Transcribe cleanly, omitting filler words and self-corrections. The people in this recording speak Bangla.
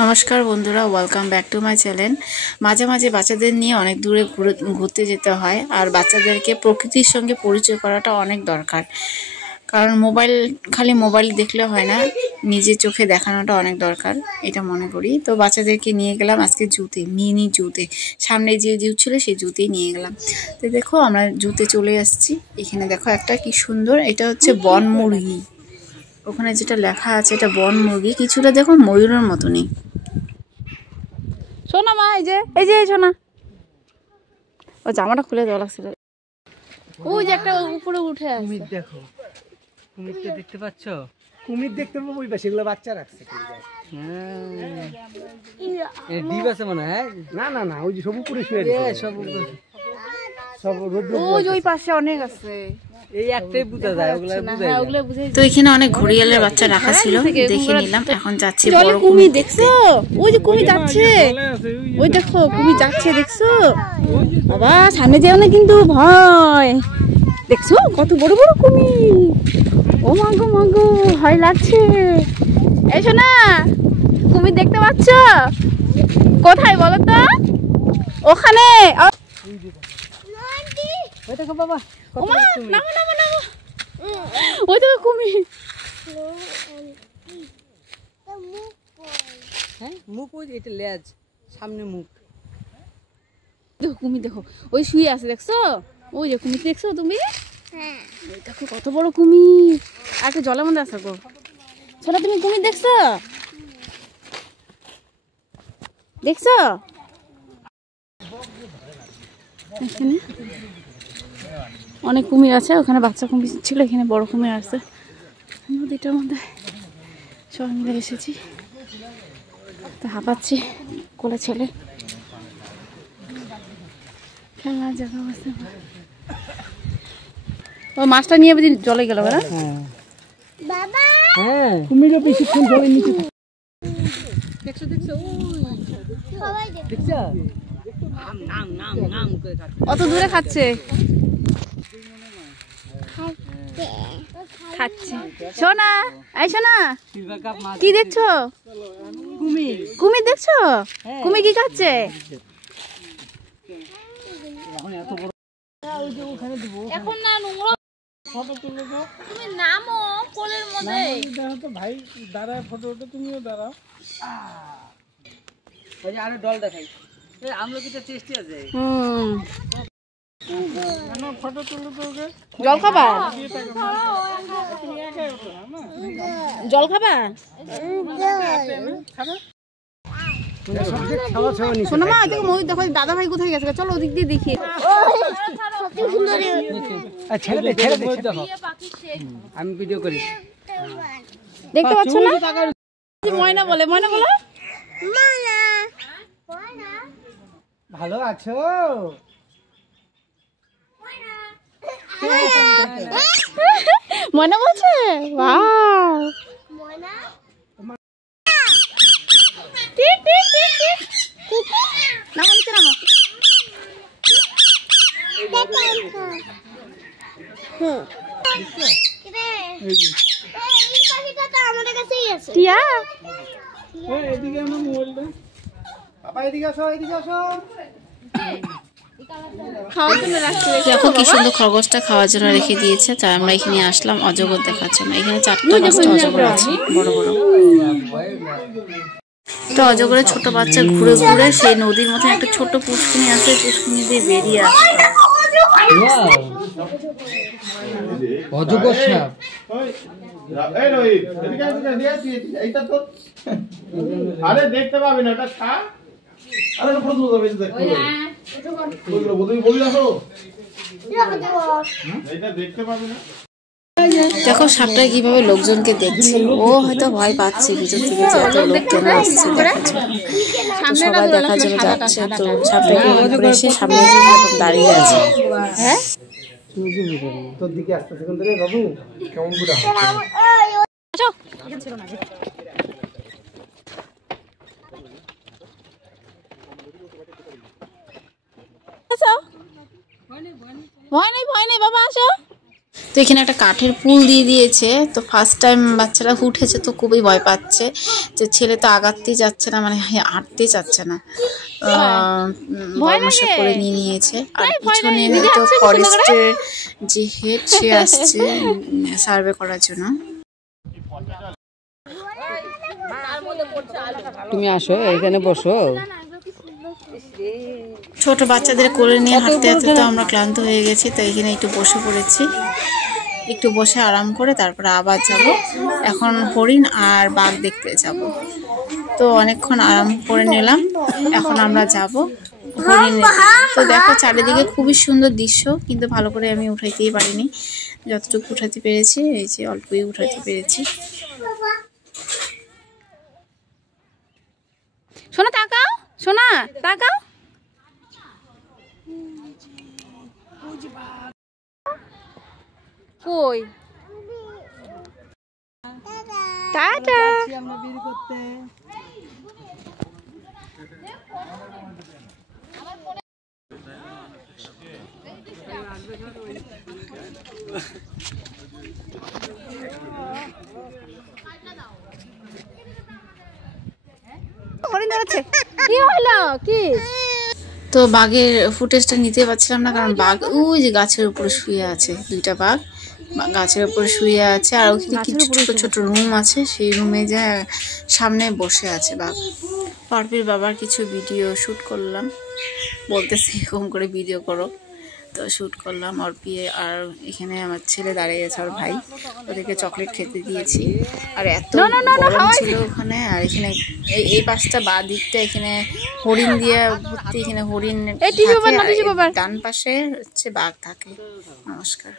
নমস্কার বন্ধুরা, welcome back to my channel. মাঝে মাঝে বাচ্চাদের নিয়ে অনেক দূরে ঘুরতে যেতে হয়, আর বাচ্চাদেরকে প্রকৃতির সঙ্গে পরিচয় করাটা অনেক দরকার। কারণ খালি মোবাইল দেখলে হয় না, নিজের চোখে দেখানোটা অনেক দরকার, এটা মনে করি। তো বাচ্চাদেরকে নিয়ে গেলাম আজকে জুতে, মিনি জুতে। সামনে যে জু ছিল সেই জুতেই নিয়ে গেলাম। তো দেখো আমরা জুতে চলে আসছি। এখানে দেখো একটা কি সুন্দর, এটা হচ্ছে বন মুরগি। ওখানে যেটা লেখা আছে এটা বন মুরগি, কিছুটা দেখো ময়ূরের মতনই। শোনা মা, এই যে শোনা, ও জামাটা খুলে দেওয়া লাগছিল। ওই যে একটা উপরে উঠে আছে, কুমির দেখো, কুমিরটা দেখতে পাচ্ছ? কুমির দেখতে পাবো, ওই পাশে এগুলো বাচ্চা রাখছে। হ্যাঁ, ডিপ আছে মনে হয়। না না না, ওই যে সব উপরে শুয়ে আছে, সব রোদ। ওই পাশে অনেক আছে, এই একটাই বুঝা যায়, ওগুলা বুঝাই। তো এখানে অনেক ঘড়িয়ালের বাচ্চা রাখা ছিল, দেখে নিলাম। এখন যাচ্ছি বড় কুমির দেখছো? ওই যে কুমির যাচ্ছে, ওই দেখো কুমির যাচ্ছে, দেখছো? বাবা সামনে যেও না কিন্তু, ভয়। দেখছো কত বড় বড় কুমির? ও মাগো মাগো, ভয় লাগছে। এসো না, কুমির দেখতে পাচ্ছ? কোথায় বলো তো? ওখানে। ওই দেখো বাবা, নামো নামো নামো, ওই দেখো কুমির। হ্যাঁ, মুখ ওই, এটা লেজ, সামনে মুখ। দেখো কুমির, দেখো ওই শুয়ে আছে, দেখছো? ওই যে কুমির দেখছো তুমি? হ্যাঁ, ওই দেখো কত বড় কুমির। আর একটা জলের মধ্যে আছে গো। ছোট, তুমি কুমির দেখছো? দেখছো? এখানে অনেক কুমির আছে, ওখানে বাচ্চা কুমির ছিল, এখানে বড় কুমির আছে। নদীটার মধ্যে সবাই মিলে এসেছি, তো হাঁপাচ্ছি, কোলে ছেলে, খেলার জায়গা আছে। ও মাছটা নিয়ে বুঝি জলে গেল না? বাবা, হ্যাঁ, কুমিরও বেশিক্ষণ জলের নিচে থাকে। দেখছো দেখছো, সবাই দেখছো, অত দূরে খাচ্ছে, খাচ্ছে। শোনা, এই শোনা, কি দেখছো? কুমির। কুমির দেখছো? কুমির কি খাচ্ছে? এখন না, নোংরা। ফটো তুলে দাও, তুমি নামো কোলের মধ্যে। দাঁড়াও তো ভাই, দাঁড়াও, ফটো ওটা তুমিও দাঁড়াও। ওই যে আরো ডল দেখাই, এই আমলকিটা টেস্টি আছে। ফটো তুলে তো, ওকে জল খাবা? জল খাবা? শোনো মা, দেখো ময়ূর, দেখো দাদা ভাই কোথায় গেছে, চলো ওদিক দিয়ে দেখি। আমি ভিডিও করি, দেখতে পাচ্ছ না? ময়না বলে, ময়না বলো। ভালো আছো? ময়না বলছে, ওয়াও। নামো নিচে, নামো। দেখো কি সুন্দর খরগোশটা খাওয়ার জন্য রেখে দিয়েছে। তাই আমরা এখানে আসলাম অজগর দেখার জন্য। এখানে 4-5টা অজগর আছে, বড় বড়। তো অজগরের ছোট বাচ্চা ঘুরে ঘুরে সেই নদীর মধ্যে একটা ছোট পুষ্কুনি আছে, পুষ্কুনি দিয়ে বেরিয়ে আসে। অজগর সাপ। আরে দেখতে পাবি না, এটা খা। আরে প্রথম যাবে, এটা দেখতে পাবি না। দেখো সাপটা কিভাবে লোকজনকে দেখছে, ও হয়তো ভয় পাচ্ছে ভিতর থেকে যে এত লোক কেন আসছে দেখার জন্য। তো সবাই দেখার জন্য যাচ্ছে, তো সাপটাকে এসে সামনে দাঁড়িয়ে আছে। হ্যাঁ, তোর দিকে আসতেছে কোন দিকে বাবু? কেমন বুড়া ভয় নেই, ভয় নেই বাবা, আসো। তো এখানে একটা কাঠের পুল দিয়ে দিয়েছে। তো ফার্স্ট টাইম বাচ্চারা উঠেছে তো খুবই ভয় পাচ্ছে, যে ছেলে তো আগাতেই যাচ্ছে না, মানে হাঁটতেই চাচ্ছে না, বর্মাশা করে নিয়ে নিয়েছে। আর পিছনে হয়তো ফরেস্টের যে হেড সে আসছে সার্ভে করার জন্য। তুমি আসো এখানে বসো। ছোট বাচ্চাদের কোলে নিয়ে হাঁটতে হাঁটতে তো আমরা ক্লান্ত হয়ে গেছি, তো এখানে একটু বসে পড়েছি, একটু বসে আরাম করে তারপরে আবার যাব। এখন হরিণ আর বাঘ দেখতে যাব। তো অনেকক্ষণ আরাম করে নিলাম, এখন আমরা যাব হরিণ। তো দেখো চারিদিকে খুবই সুন্দর দৃশ্য, কিন্তু ভালো করে আমি উঠাইতেই পারিনি, যতটুকু উঠাতে পেরেছি এই যে অল্পই উঠাতে পেরেছি। সোনা তাকাও, সোনা তাকাও। কই টাটা। আমরা বের করতে কি হলো কি? তো বাঘের ফুটেজটা নিতে পারছিলাম না, কারণ বাঘ ওই যে গাছের উপরে শুয়ে আছে, দুইটা বাঘ গাছের উপরে শুয়ে আছে, আর ওখানে কিছু ছোট ছোট রুম আছে, সেই রুমে যা সামনে বসে আছে বাঘ। পারপির বাবার কিছু ভিডিও শ্যুট করলাম, বলতেছে এরকম করে ভিডিও করো, তো শ্যুট করলাম অর্পি। আর এখানে আমার ছেলে দাঁড়িয়ে আছে, আর ভাই, ওদেরকে চকলেট খেতে দিয়েছি। আর এত গরম ছিল ওখানে। আর এখানে এই পাশটা বা দিকটা এখানে হরিণ দিয়ে ভর্তি, এখানে হরিণ, ডান পাশে হচ্ছে বাঘ থাকে। নমস্কার।